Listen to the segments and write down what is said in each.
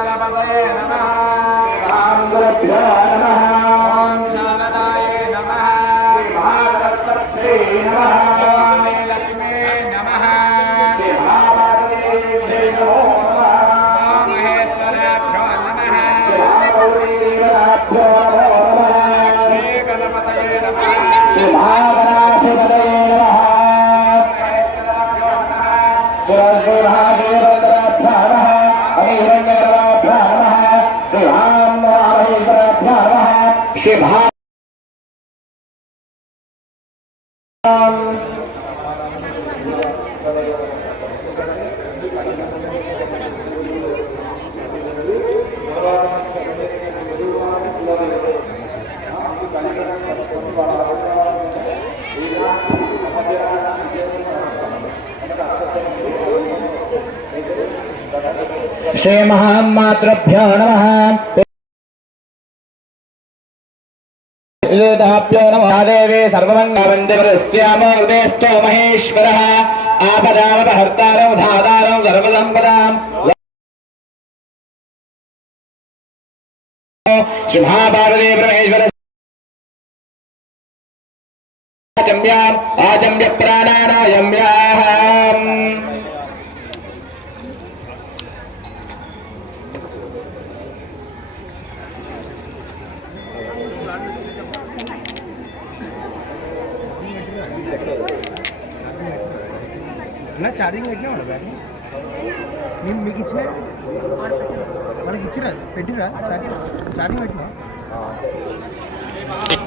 गणपतये नमः। श्रीमहागुरुभ्यो नमः। ॐ शारदाय नमः। श्रीमहागणपतये नमः लक्ष्मी नमः श्रीमहापार्वतीभ्ये नमः ॐ नमः श्रीमहागौरीवराभ्यो नमः श्रीगणपतये नमः। नमः श्रीमहा श्रीमहामातृभ्यो नमः। ताभ्यो नमः देवी सर्वमङ्गलवन्दिवरस्यामो उदेस्तो महेश्वरः आपदामपहर्तारौ धातारौ सर्वसम्पदाम् श्रीमहापार्वती परमेश्वर आचम्याम् आचम्य प्राणानायम्याम् నా ఛార్జింగ్ పెట్టినా ఉండ బ్యాగ్ నేను మీకు ఇచ్చిన మనకి ఇచ్చిరా పెట్టిరా ఛార్జింగ్ ఛార్జింగ్ పెట్టినా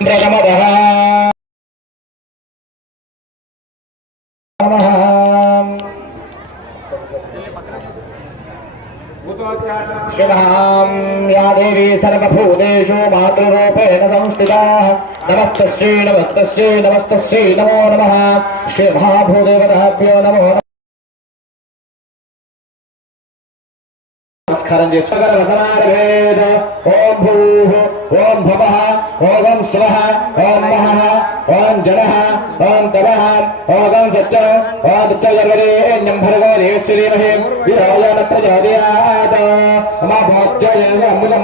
ప్రథమదः నమః शिवहां या देवी सर्वभूतेषु मातृरूपेण संस्थिता नमस्तस्यै नमस्तस्यै नमस्तस्यै नमो नमः श्रीमहाभूदेवताभ्यो नमो नमस्कारं जयस्वगत रसनारभेद। ॐ भूः, ॐ भवः, ॐ स्वः, ॐ महः, ॐ जलः ॐ तवः, ॐ सत्य ॐ दुःखजर्वरेण्यं भर्गो देवश्रीमहे विराय न प्रचोदयात् मम भोज्येन अमूलं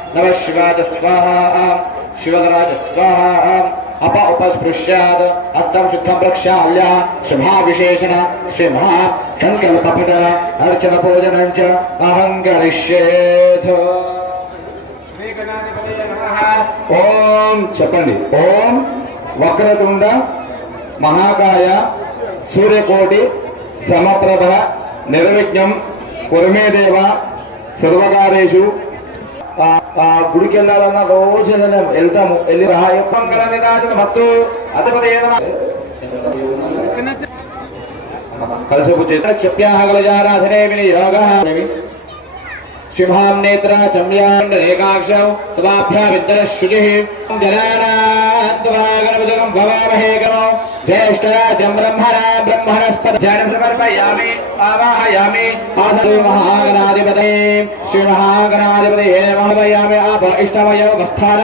नमः शिवाय स्वाहा शिवराज स्वाहा अप उपस्पृश्याद हस्तम शुद्धम प्रक्षाल्य शुभा विशेषण श्रीमा संकल्प अर्चन पूजन च अहं करिष्येथ ఓం చెప్పండి ఓం వక్రతుండ మహాకాయ సూర్యకోటి సమప్రభ నిర్విఘ్నం కురమేదేవ సర్వకారేషు గుడికి వెళ్ళాలన్నా రోజు వెళ్ళలేము. వెళ్తాము. వెళ్ళి ఎప్పంకర నిదాచిన మస్తు అతపద ఏదైనా చేత యోగ సింహాం నేత్ర ज्येष्ठया जम ब्रह्मणा ब्रह्मणस्पद जन समर्पयामि, आवाहयामि। आसने महागणाधिपते। श्री महागणाधिपते हे नमः आप इष्टमय